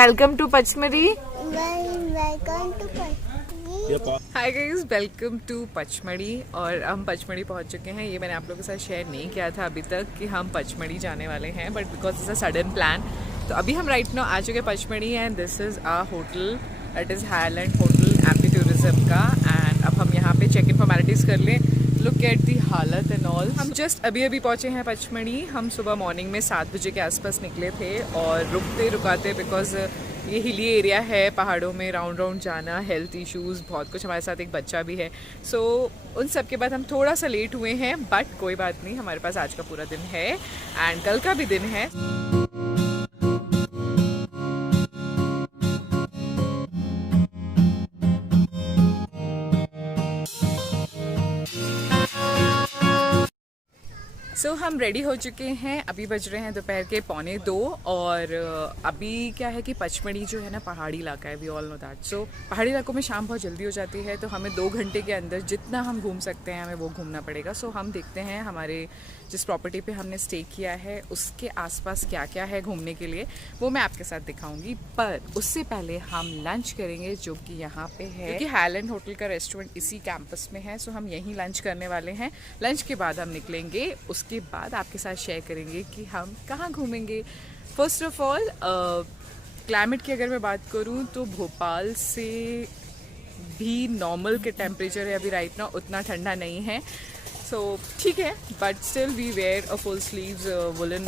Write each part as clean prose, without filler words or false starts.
Welcome to Pachmarhi. Welcome to Pachmarhi. Hi guys, welcome to Pachmarhi. और हम पचमढ़ी पहुंच चुके हैं। ये मैंने आप लोगों के साथ शेयर नहीं किया था अभी तक कि हम पचमढ़ी जाने वाले हैं, but because it's a sudden plan. तो अभी हम राइट नाउ आ चुके हैं Pachmarhi and this is a hotel, that is Highland Hotel MP tourism का। एंड अब हम यहाँ पे चेक इन फॉर्मेलिटीज़ कर लें। लुक एट दी हालत एंड ऑल। हम जस्ट अभी पहुँचे हैं पचमढ़ी। हम सुबह मॉर्निंग में 7 बजे के आसपास निकले थे और रुकते बिकॉज ये हिली एरिया है, पहाड़ों में राउंड जाना, हेल्थ इश्यूज़ बहुत कुछ। हमारे साथ एक बच्चा भी है, सो उन सब के बाद हम थोड़ा सा लेट हुए हैं, बट कोई बात नहीं, हमारे पास आज का पूरा दिन है एंड कल का भी दिन है। सो हम रेडी हो चुके हैं। अभी बज रहे हैं दोपहर के 1:45 और अभी क्या है कि पचमढ़ी जो है ना पहाड़ी इलाका है, वी ऑल नो दैट। सो पहाड़ी इलाकों में शाम बहुत जल्दी हो जाती है, तो हमें 2 घंटे के अंदर जितना हम घूम सकते हैं हमें वो घूमना पड़ेगा। सो हम देखते हैं हमारे जिस प्रॉपर्टी पे हमने स्टे किया है उसके आसपास क्या क्या है घूमने के लिए, वो मैं आपके साथ दिखाऊंगी। पर उससे पहले हम लंच करेंगे जो कि यहाँ पे है, क्योंकि हाईलैंड होटल का रेस्टोरेंट इसी कैंपस में है। सो हम यहीं लंच करने वाले हैं। लंच के बाद हम निकलेंगे, उसके बाद आपके साथ शेयर करेंगे कि हम कहाँ घूमेंगे। फर्स्ट ऑफ ऑल क्लाइमेट की अगर मैं बात करूँ तो भोपाल से भी नॉर्मल के टेम्परेचर है अभी राइट नाउ, उतना ठंडा नहीं है। सो ठीक है, but still we wear a full sleeves woollen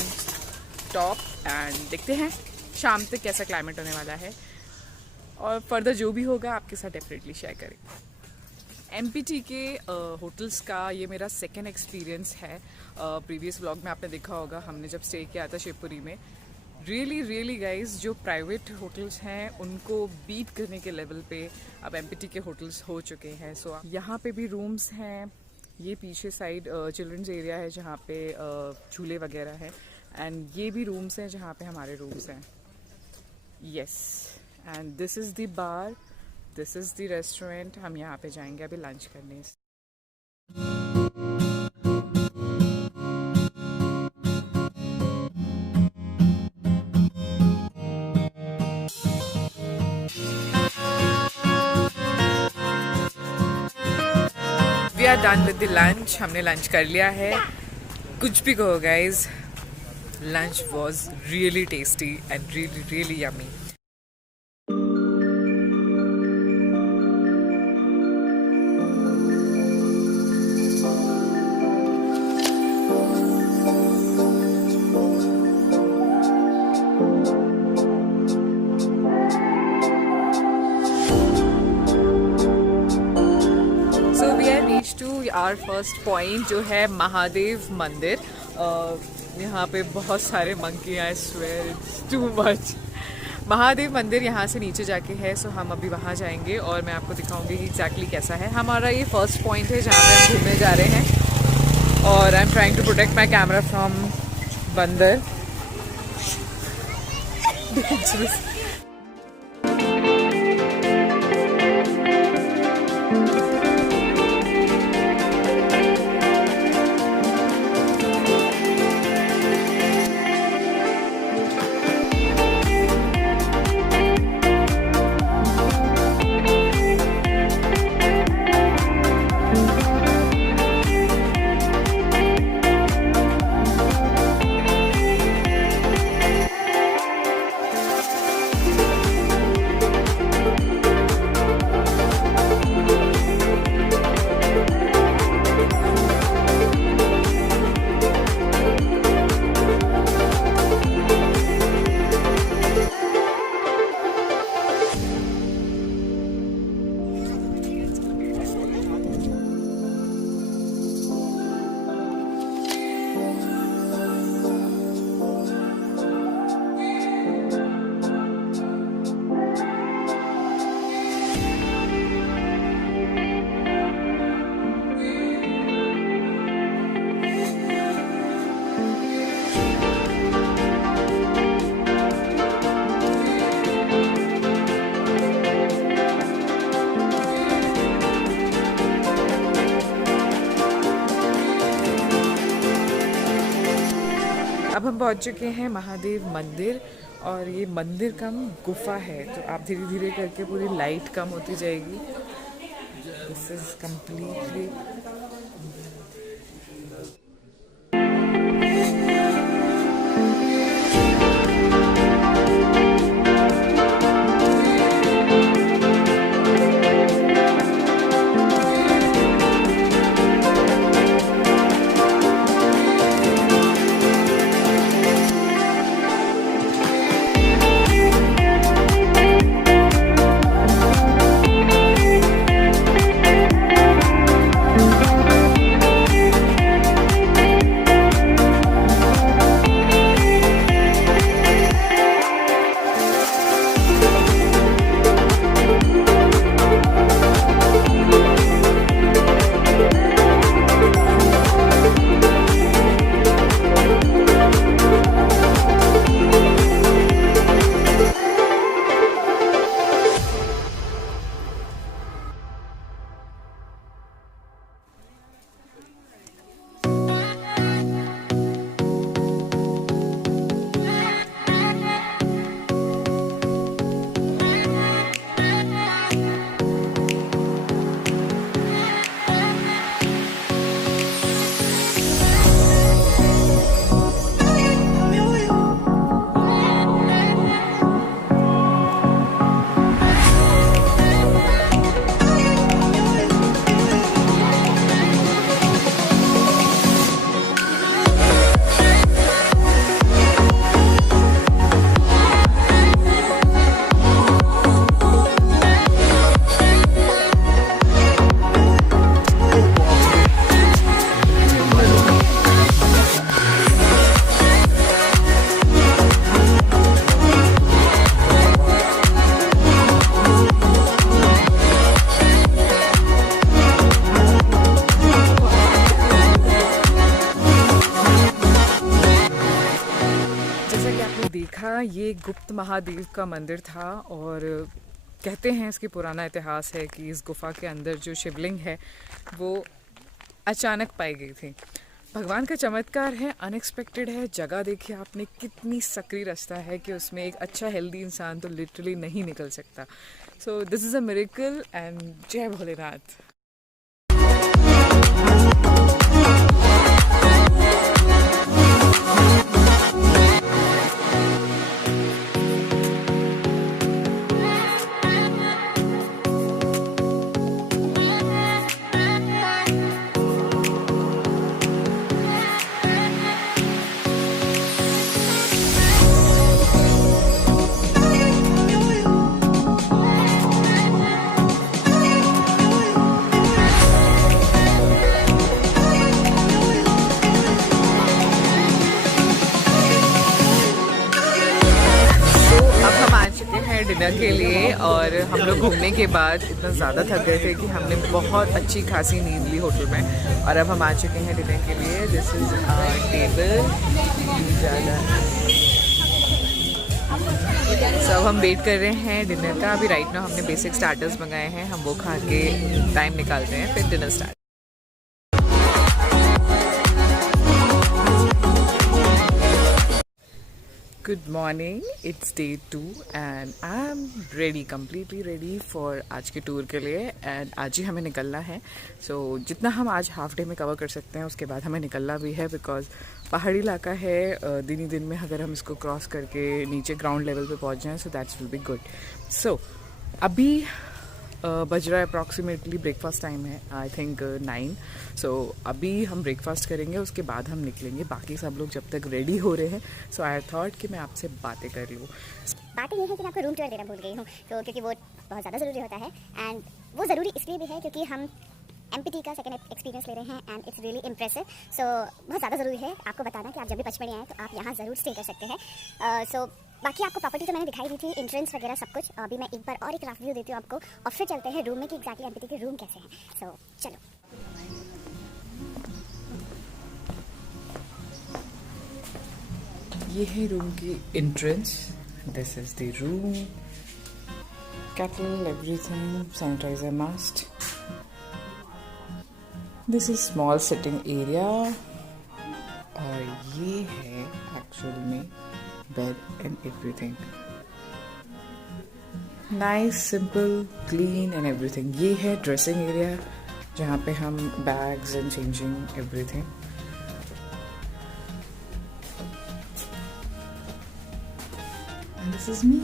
top and देखते हैं शाम तक कैसा क्लाइमेट होने वाला है, और फर्दर जो भी होगा आपके साथ डेफिनेटली शेयर करेंगे। एमपीटी के होटल्स का ये मेरा सेकेंड एक्सपीरियंस है। प्रीवियस व्लॉग में आपने देखा होगा हमने जब स्टे किया था शिवपुरी में। रियली गाइज, जो प्राइवेट होटल्स हैं उनको बीट करने के लेवल पे अब एमपीटी के होटल्स हो चुके हैं। सो यहाँ पे भी रूम्स हैं। ये पीछे साइड चिल्ड्रंस एरिया है जहाँ पे झूले वगैरह हैं, एंड ये भी रूम्स हैं जहाँ पे हमारे रूम्स हैं। Yes, and this is the bar, this is the restaurant. हम यहाँ पे जाएंगे अभी लंच करने। We are done with the lunch. हमने लंच कर लिया है। कुछ भी कहो guys, lunch was really tasty and really yummy. Our first point जो है महादेव मंदिर। यहाँ पे बहुत सारे monkey, I swear it's too much. Mahadev मंदिर यहाँ से नीचे जाके है, सो हम अभी वहाँ जाएंगे और मैं आपको दिखाऊंगी कि एग्जैक्टली कैसा है। हमारा ये फर्स्ट पॉइंट है जहाँ पे हम घूमने जा रहे हैं, और I am trying to protect my camera from बंदर। अब हम पहुंच चुके हैं महादेव मंदिर और ये मंदिर कम गुफा है, तो आप धीरे धीरे करके पूरी लाइट कम होती जाएगी. दिस इज कम्प्लीटली देखा, ये गुप्त महादेव का मंदिर था और कहते हैं इसकी पुराना इतिहास है कि इस गुफा के अंदर जो शिवलिंग है वो अचानक पाई गई थी. भगवान का चमत्कार है, अनएक्सपेक्टेड है. जगह देखिए आपने कितनी सकरी रास्ता है कि उसमें एक अच्छा हेल्दी इंसान तो लिटरली नहीं निकल सकता. So this is a miracle and जय भोलेनाथ. डिनर के लिए और हम लोग घूमने के बाद इतना ज़्यादा थक गए थे कि हमने बहुत अच्छी खासी नींद ली होटल में और अब हम आ चुके हैं डिनर के लिए. This is table. सब हम वेट कर रहे हैं डिनर का. अभी राइट नाउ हमने बेसिक स्टार्टर्स मंगाए हैं, हम वो खा के टाइम निकालते हैं फिर dinner start. Good morning, it's day 2 and I'm ready, completely ready for आज के टूर के लिए. एंड आज ही हमें निकलना है. सो जितना हम आज हाफ डे में कवर कर सकते हैं उसके बाद हमें निकलना भी है, बिकॉज पहाड़ी इलाका है. दिन ही दिन में अगर हम इसको क्रॉस करके नीचे ग्राउंड लेवल पे पहुंच जाएं so that's will be good. So अभी बज रहा है अप्रॉक्सीमेटली ब्रेकफास्ट टाइम है, आई थिंक 9. सो अभी हम ब्रेकफास्ट करेंगे, उसके बाद हम निकलेंगे. बाकी सब लोग जब तक रेडी हो रहे हैं सो आई थॉट कि मैं आपसे बातें कर लूँ. बात ये है कि मैं आपको रूम टूर देना भूल गई हूँ, तो क्योंकि वो बहुत ज़्यादा ज़रूरी होता है. एंड वो ज़रूरी इसलिए भी है क्योंकि हम MPT का सेकंड एक्सपीरियंस ले रहे हैं एंड इट्स रियली इम्प्रेसिव. सो बहुत ज़्यादा ज़रूरी है आपको बताना कि आप जब भी पचमढ़ी आएँ तो आप यहाँ ज़रूर स्टे कर सकते हैं. सो बाकी आपको प्रॉपर्टी तो मैंने दिखाई दी थी, एंट्रेंस वगैरह सब कुछ. अभी मैं एक बार और एक रफ व्यू देती हूँ आपको और फिर चलते हैं रूम में कि एग्जैक्टली MPT के रूम कैसे हैं. सो चलो. ये है रूम की entrance. This is the room. Kettle, everything, sanitiser must. This is small sitting area. और ये है एक्चुअल में bed and everything. Nice, simple, clean and everything. ये है ड्रेसिंग एरिया जहाँ पे हम bags and changing everything. And this is me.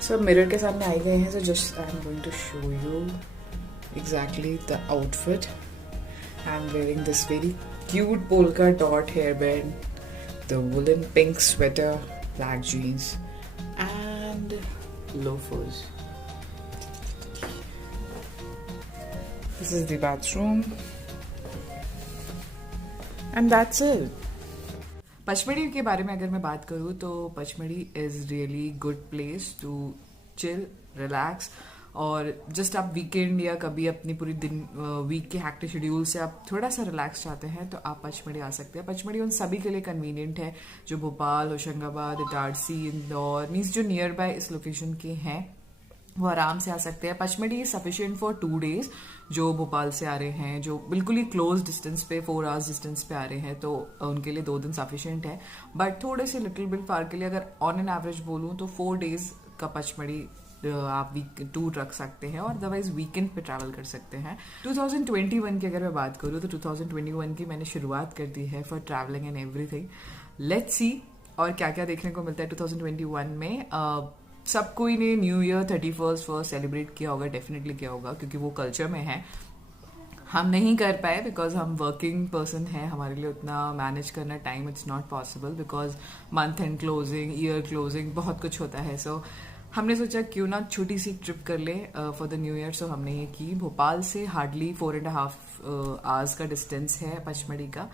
So mirror के सामने आ गए हैं. So just I'm going to show you exactly the outfit. I'm wearing this very cute polka dot hairband, the woolen pink sweater, black jeans, and loafers. This is the bathroom, and that's it. Pachmarhi के बारे में अगर मैं बात करूँ तो Pachmarhi is really good place to chill, relax. और just आप वीकेंड या कभी अपनी पूरी दिन वीक के हैक्टिक शेड्यूल से आप थोड़ा सा रिलैक्स चाहते हैं तो आप पचमढ़ी आ सकते हैं. पचमढ़ी उन सभी के लिए कन्वीनियंट है जो भोपाल, होशंगाबाद, इटारसी, इंदौर मीन्स जो नियर बाय इस लोकेशन के हैं वो आराम से आ सकते हैं. पचमढ़ी इज सफिशिएंट फॉर 2 days. जो भोपाल से आ रहे हैं, जो बिल्कुल ही क्लोज डिस्टेंस पे 4 hours डिस्टेंस पे आ रहे हैं, तो उनके लिए 2 दिन सफिशिएंट है. बट थोड़े से लिटिल बिट फार के लिए अगर ऑन एन एवरेज बोलूँ तो 4 days का पचमढ़ी आप वीक टूर रख सकते हैं और अदरवाइज वीकेंड पे ट्रैवल कर सकते हैं. 2021 की अगर मैं बात करूँ तो 2021 की मैंने शुरुआत कर दी है for travelling and everything. Let's see और क्या क्या देखने को मिलता है 2021 में. सब कोई ने new year 31st first celebrate किया होगा, डेफिनेटली किया होगा क्योंकि वो कल्चर में है. हम नहीं कर पाए बिकॉज हम वर्किंग पर्सन हैं, हमारे लिए उतना मैनेज करना time it's not possible because month and closing, year closing, बहुत कुछ होता है. सो हमने सोचा क्यों ना छोटी सी ट्रिप कर ले फॉर द न्यू ईयर. सो हमने ये की. भोपाल से हार्डली 4.5 hours का डिस्टेंस है पचमढ़ी का.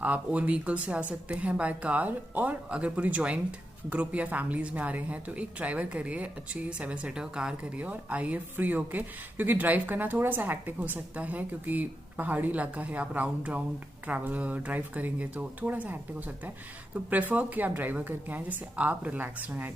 आप ओन व्हीकल से आ सकते हैं बाय कार, और अगर पूरी जॉइंट ग्रुप या फैमिलीज में आ रहे हैं तो एक ड्राइवर करिए, अच्छी 7-seater कार करिए और आइए फ्री होके, क्योंकि ड्राइव करना थोड़ा सा हैक्टिक हो सकता है क्योंकि पहाड़ी इलाका है. आप राउंड ट्रैवल ड्राइव करेंगे तो थोड़ा सा हैक्टिक हो सकता है. तो प्रेफर कि आप ड्राइवर करके आएँ जिससे आप रिलैक्स रहें.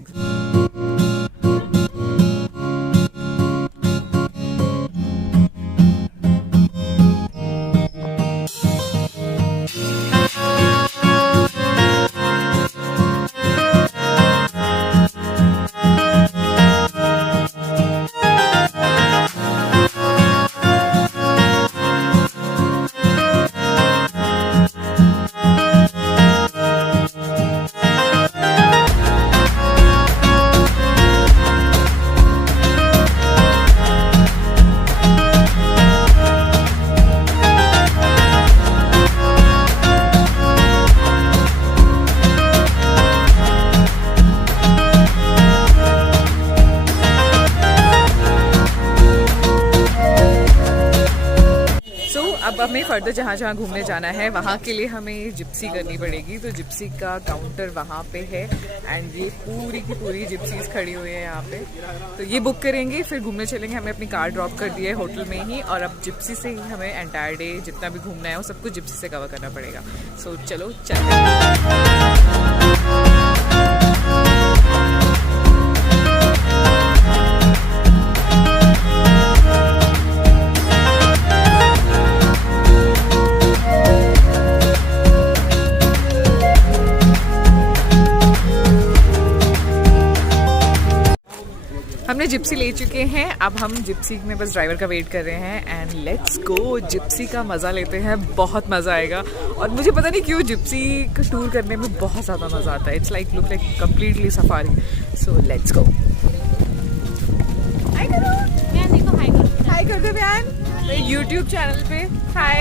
अब हमें फर्दर जहाँ जहाँ घूमने जाना है वहाँ के लिए हमें जिप्सी करनी पड़ेगी. तो जिप्सी का काउंटर वहाँ पे है एंड ये पूरी की पूरी जिप्सीज खड़ी हुई है यहाँ पे. तो ये बुक करेंगे, फिर घूमने चलेंगे. हमें अपनी कार ड्रॉप कर दी है होटल में ही और अब जिप्सी से ही हमें एंटायर डे जितना भी घूमना है वो सब कुछ जिप्सी से कवर करना पड़ेगा. सो चलो चलते हैं. हमने जिप्सी ले चुके हैं. अब हम जिप्सी में बस ड्राइवर का वेट कर रहे हैं एंड लेट्स गो. जिप्सी का मज़ा लेते हैं, बहुत मज़ा आएगा. और मुझे पता नहीं क्यों जिप्सी का टूर करने में बहुत ज़्यादा मज़ा आता है. It's like look like completely safari. So let's go. Hi करो बयान, देखो हाय करो. हाय कर दो बयान यूट्यूब चैनल पे. हाय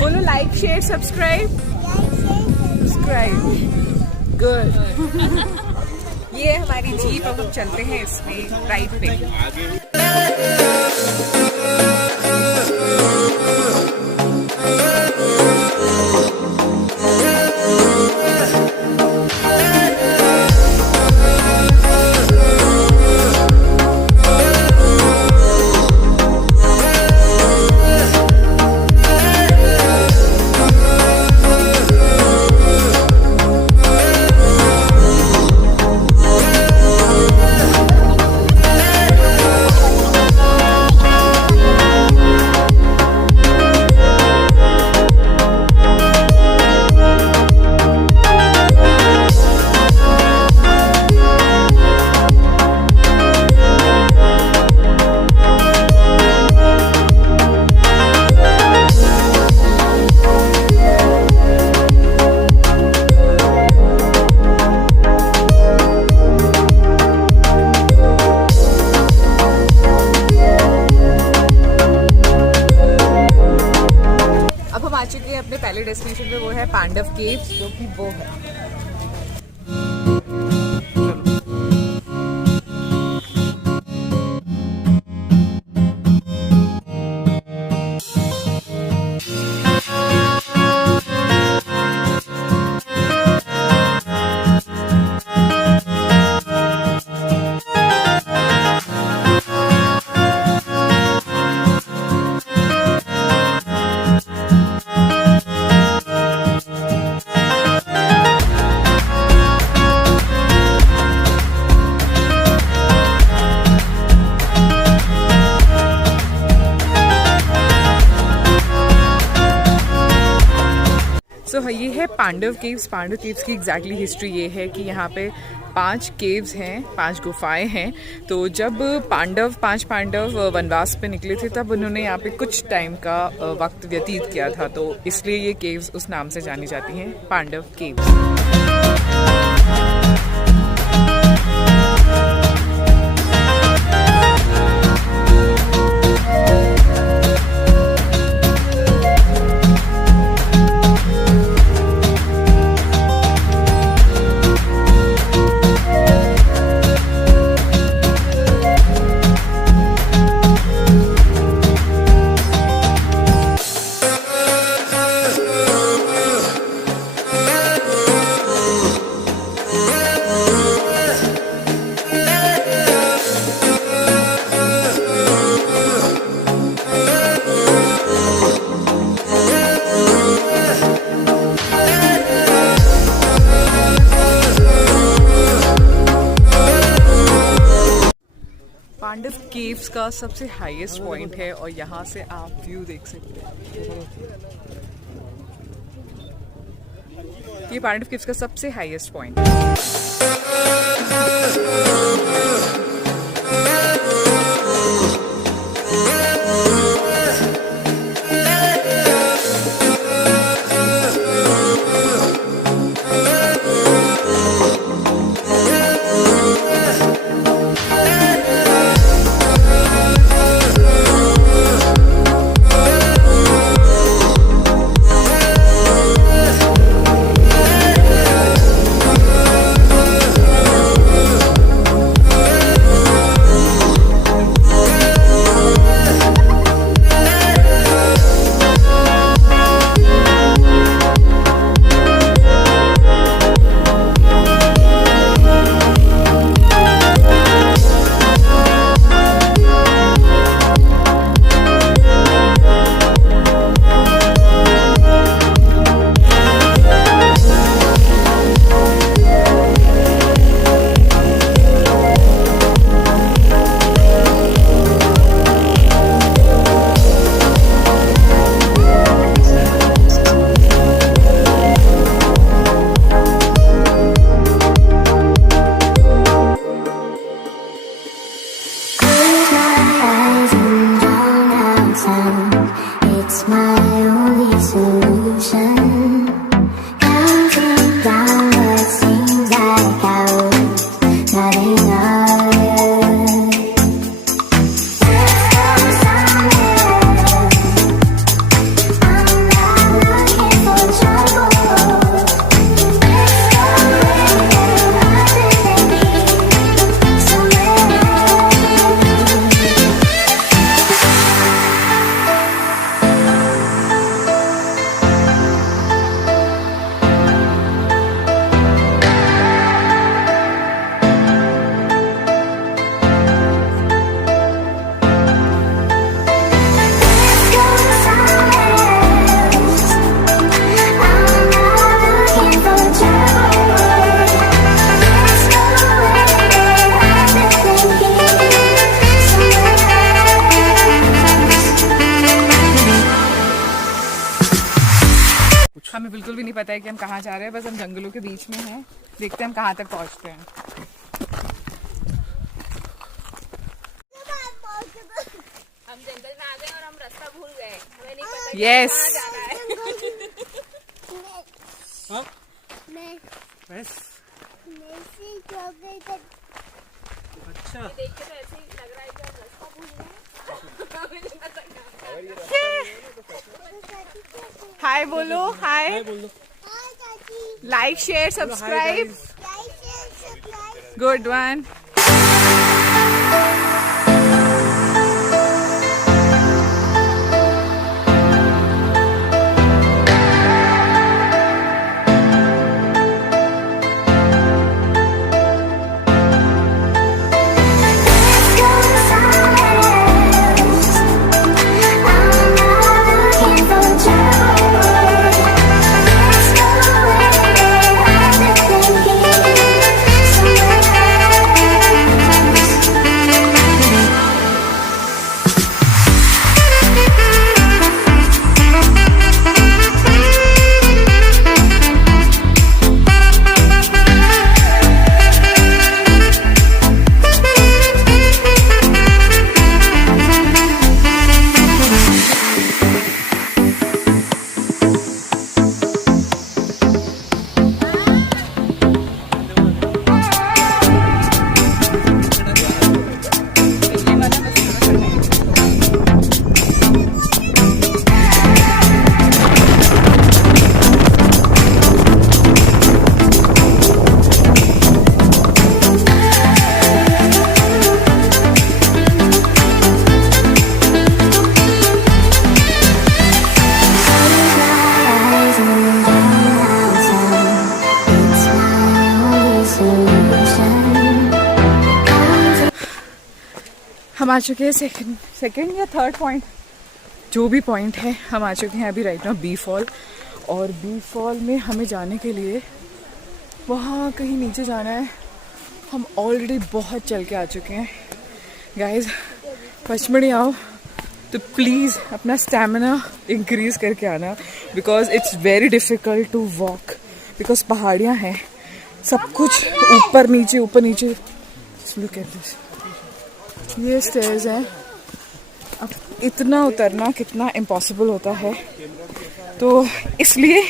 बोलो. Like share subscribe. गुड. ये है हमारी जीप. अब हम चलते हैं इसमें राइड पे. चुके हैं अपने पहले डेस्टिनेशन पे, वो है पांडव केव्स, जो कि वो है ये है पांडव केव्स। पांडव केव्स की एग्जैक्टली हिस्ट्री ये है कि यहाँ पे 5 केव्स हैं, 5 गुफाएं हैं। तो जब पांच पांडव वनवास पे निकले थे तब उन्होंने यहाँ पे कुछ टाइम का वक्त व्यतीत किया था, तो इसलिए ये केव्स उस नाम से जानी जाती हैं, पांडव केव्स। पांडव केव्स का सबसे हाईएस्ट पॉइंट है और यहाँ से आप व्यू देख सकते हैं। ये पांडव केव्स का सबसे हाईएस्ट पॉइंट है। हमें बिल्कुल भी नहीं पता है कि हम कहाँ जा रहे हैं, बस हम जंगलों के बीच में हैं। देखते हैं हम कहाँ तक पहुँचते हैं। हम जंगल में आ गए और हम रास्ता भूल गए, हमें नहीं पता Yes. कहाँ जाना है। अच्छा देख के तो ऐसे ही लग रहा है कि हम रास्ता भूल गए। हमें नहीं पता कहाँ। हाय बोलो, hi, like share subscribe, good one. हम आ चुके हैं सेकंड या थर्ड पॉइंट, जो भी पॉइंट है, हम आ चुके हैं अभी राइट नाउ बी फॉल। और बी फॉल में हमें जाने के लिए वहाँ कहीं नीचे जाना है। हम ऑलरेडी बहुत चल के आ चुके हैं गाइस। पचमढ़ी आओ तो प्लीज़ अपना स्टैमिना इंक्रीज़ करके आना, because it's very difficult to walk, because पहाड़ियाँ हैं, सब कुछ ऊपर नीचे। लुक एट दिस, ये स्टेयर्स हैं। अब इतना उतरना कितना इम्पॉसिबल होता है, तो इसलिए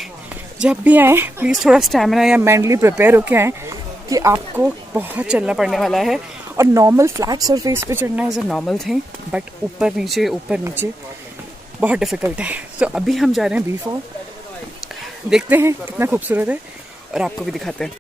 जब भी आए प्लीज़ थोड़ा स्टैमिना या मेंटली प्रिपेयर होके आएँ कि आपको बहुत चलना पड़ने वाला है। और नॉर्मल फ्लैट सरफेस पे चढ़ना is a normal thing, but ऊपर नीचे बहुत डिफ़िकल्ट है। तो अभी हम जा रहे हैं बी फॉल, देखते हैं कितना खूबसूरत है और आपको भी दिखाते हैं।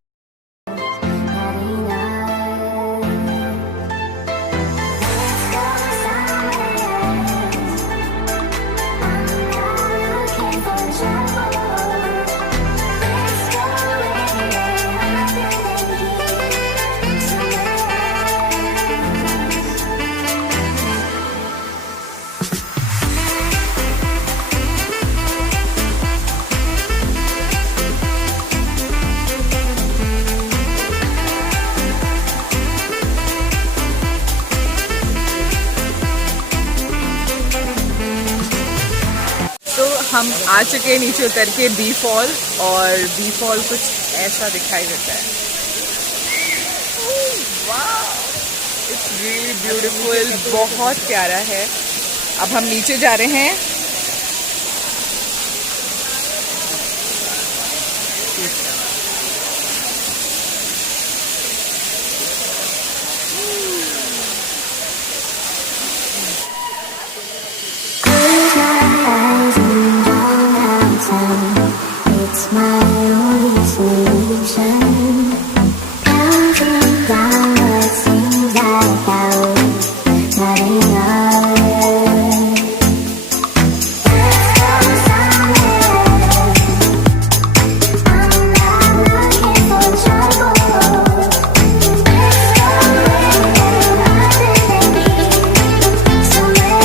हम आ चुके हैं नीचे उतर के बी फॉल, और बी फॉल कुछ ऐसा दिखाई देता है। इट्स रियली ब्यूटीफुल, बहुत प्यारा है। अब हम नीचे जा रहे हैं। It's my only solution. Counting down what seems like hours, not enough. Let's go somewhere. I'm not looking for trouble. Let's go where nothing can keep somewhere.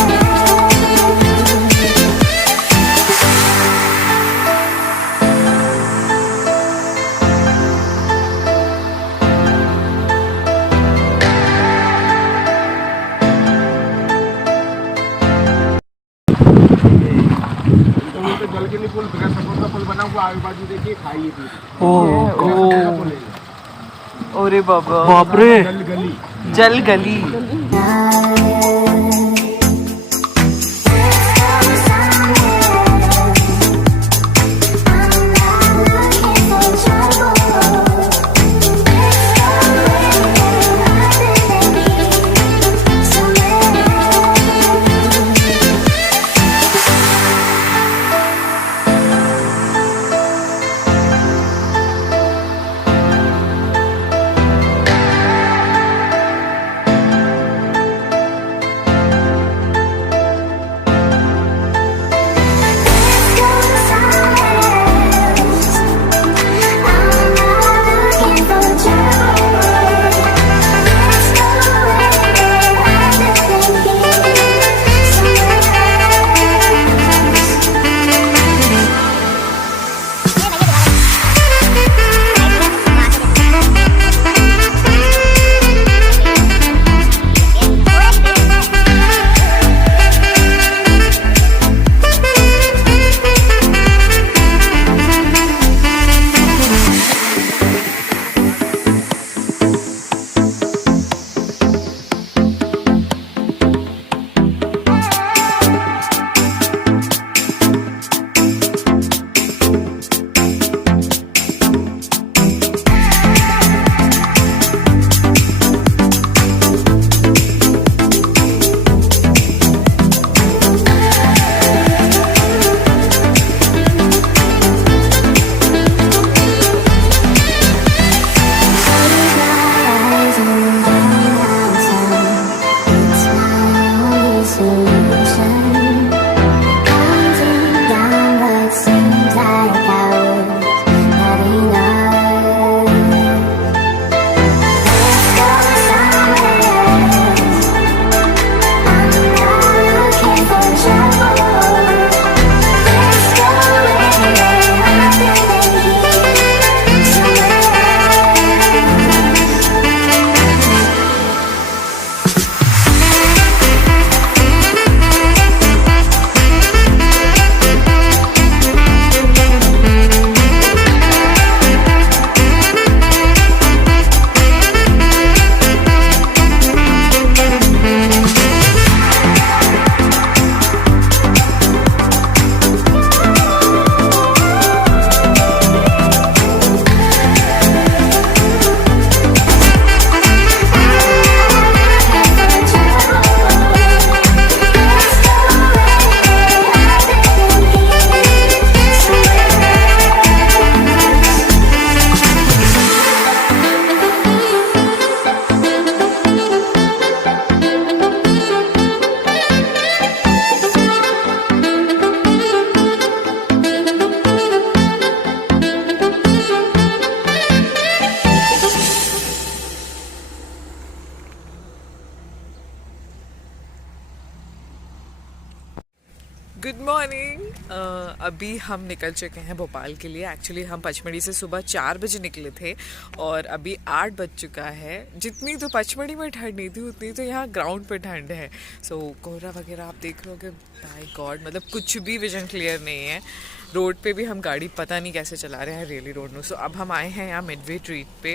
जल के लिए पुल का पुल बना हुआ, आगे बाजू देखिए खाई थी। अरे बाबा, बाप रे, जल गली। अभी हम निकल चुके हैं भोपाल के लिए। एक्चुअली हम पचमढ़ी से सुबह 4 बजे निकले थे और अभी 8 बज चुका है। जितनी तो पचमढ़ी में ठंड नहीं थी उतनी तो यहाँ ग्राउंड पे ठंड है। सो कोहरा वगैरह आप देख रहे हो, बाय गॉड मतलब कुछ भी विजन क्लियर नहीं है। रोड पे भी हम गाड़ी पता नहीं कैसे चला रहे हैं, रियली डोंट नो। सो अब हम आए हैं यहाँ मिडवे ट्रीट पे।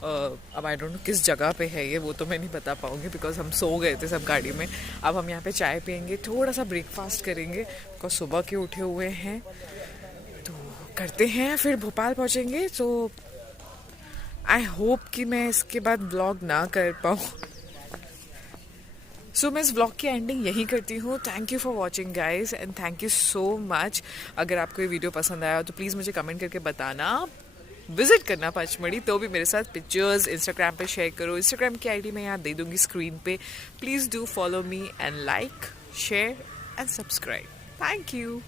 अब आई डोंट नो किस जगह पे है ये, वो तो मैं नहीं बता पाऊँगी बिकॉज हम सो गए थे सब गाड़ी में। अब हम यहाँ पे चाय पियेंगे, थोड़ा सा ब्रेकफास्ट करेंगे बिकॉज सुबह के उठे हुए हैं। तो करते हैं, फिर भोपाल पहुँचेंगे। तो आई होप कि मैं इसके बाद ब्लॉग ना कर पाऊँ। सो मैं इस व्लॉग की एंडिंग यही करती हूँ। Thank you for watching guys and thank you so much. अगर आपको ये वीडियो पसंद आया तो प्लीज़ मुझे कमेंट करके बताना। विजिट करना पचमढ़ी, तो भी मेरे साथ पिक्चर्स इंस्टाग्राम पे शेयर करो। इंस्टाग्राम की आईडी मैं यहाँ दे दूँगी स्क्रीन पे। Please do follow me and like, share and subscribe. Thank you.